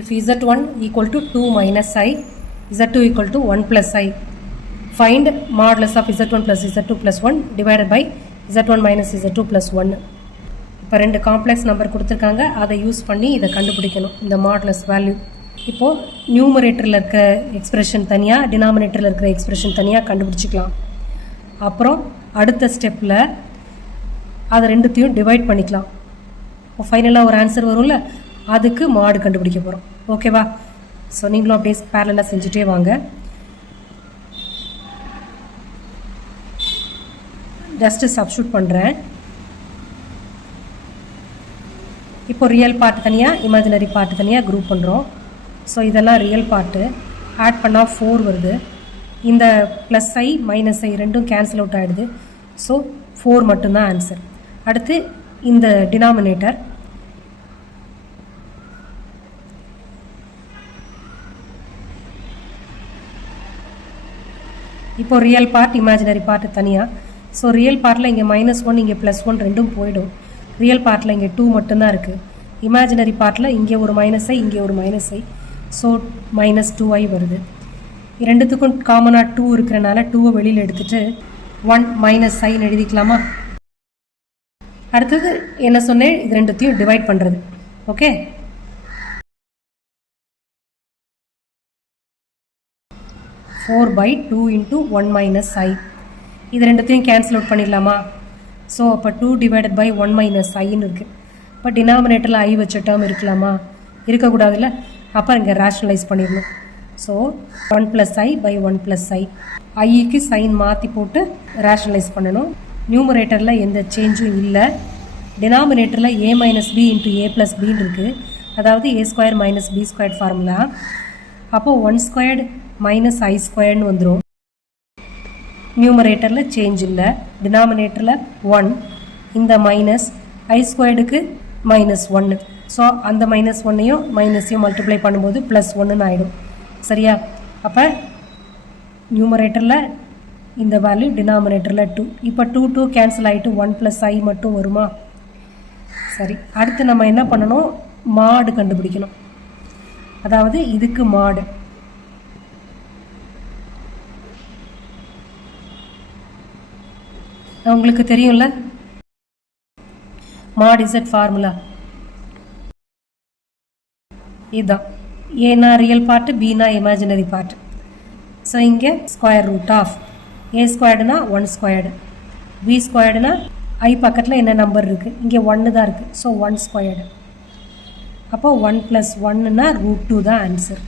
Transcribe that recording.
if z1 equal to 2 minus I, z2 equal to 1 plus I, find modulus of z1 plus z2 plus 1 divided by z1 minus z2 plus 1. இப்போ ரெண்டு complex number கொடுத்துருக்காங்க, அதை use பண்ணி இதை கண்டுபிடிக்கணும், இந்த modulus value. இப்போது நியூமரேட்டரில் இருக்கிற எக்ஸ்பிரஷன் தனியாக, டினாமினேட்டரில் இருக்கிற எக்ஸ்பிரஷன் தனியாக கண்டுபிடிச்சிக்கலாம். அப்புறம் அடுத்த ஸ்டெப்பில் அதை ரெண்டுத்தையும் டிவைட் பண்ணிக்கலாம். இப்போ ஃபைனலாக ஒரு ஆன்சர் வரும்ல, அதுக்கு மாடு கண்டுபிடிக்க போகிறோம். ஓகேவா? ஸோ நீங்களும் அப்படியே பேரலாக செஞ்சுட்டே வாங்க. ஜஸ்ட்டு சப்ஸ்டியூட் பண்ணுறேன். இப்போ ரியல் பார்ட் தனியாக, இமேஜினரி பார்ட் தனியாக குரூப் பண்ணுறோம். ஸோ இதெல்லாம் ரியல் பார்ட்டு. ஆட் பண்ணால் 4 வருது. இந்த ப்ளஸ் ஐ மைனஸ் ஐ ரெண்டும் கேன்சல் அவுட் ஆகிடுது. ஸோ 4 மட்டும்தான் ஆன்சர். அடுத்து இந்த டினாமினேட்டர், இப்போ ரியல் பார்ட் இமேஜினரி பார்ட் தனியாக. ஸோ ரியல் பார்ட்டில் இங்கே -1 இங்கே +1 ரெண்டும் போயிடும். ரியல் பார்ட்டில் இங்கே 2 மட்டும்தான் இருக்குது. இமேஜினரி பார்ட்டில் இங்கே ஒரு -i இங்கே ஒரு -i. ஸோ -2i வருது. ரெண்டுத்துக்கும் காமனாக 2 இருக்கிறனால 2வை வெளியில் எடுத்துகிட்டு 1 -iன்னு எழுதிக்கலாமா? அடுத்தது என்ன சொன்னேன், இது ரெண்டுத்தையும் டிவைட் பண்ணுறது. Okay, (4 by 2 into 1 minus i). இது ரெண்டுத்தையும் கேன்சல் அவுட் பண்ணிடலாமா? ஸோ அப்போ 2 divided by 1 minus iன்னு இருக்குது. இப்போ டினாமினேட்டரில் i வச்ச டேர்ம் இருக்கலாமா? இருக்கக்கூடாதுல்ல. அப்போ இங்கே ரேஷனலைஸ் பண்ணிடணும். So 1 plus i by 1 plus i, ஐக்கு சைன் மாற்றி போட்டு ரேஷனலைஸ் பண்ணணும். நியூமரேட்டரில் எந்த சேஞ்சும் இல்லை. டினாமினேட்டரில் a minus b into a plus bன்னு இருக்குது. அதாவது a² minus b² ஃபார்முலா. அப்போது 1² minus i² வந்துடும். நியூமரேட்டரில் சேஞ்ச் இல்லை, டினாமினேட்டரில் 1, இந்த மைனஸ் i²க்கு -1. ஸோ அந்த -1ஐயும் மைனஸையும் மல்டிப்ளை பண்ணும்போது +1ன்னு ஆகிடும். சரியா? அப்போ நியூமரேட்டரில் இந்த வேல்யூ, டினாமினேட்டரில் 2. இப்போ 2 கேன்சல் ஆகிட்டு 1 plus i மட்டும் வருமா? சரி, அடுத்து நம்ம என்ன பண்ணணும், மாடு கண்டுபிடிக்கணும். அதாவது இதுக்கு மாடு. உங்களுக்கு தெரியும்ல மாட் z ஃபார்முலா இதுதான். ஏனா real part, Beena imaginary part. So இங்கே √a² 1², b² i பக்கத்தில் என்ன நம்பர் இருக்குது, இங்கே 1 தான் இருக்குது. ஸோ 1². அப்போ 1 + 1 √2 தான் ஆன்சர்.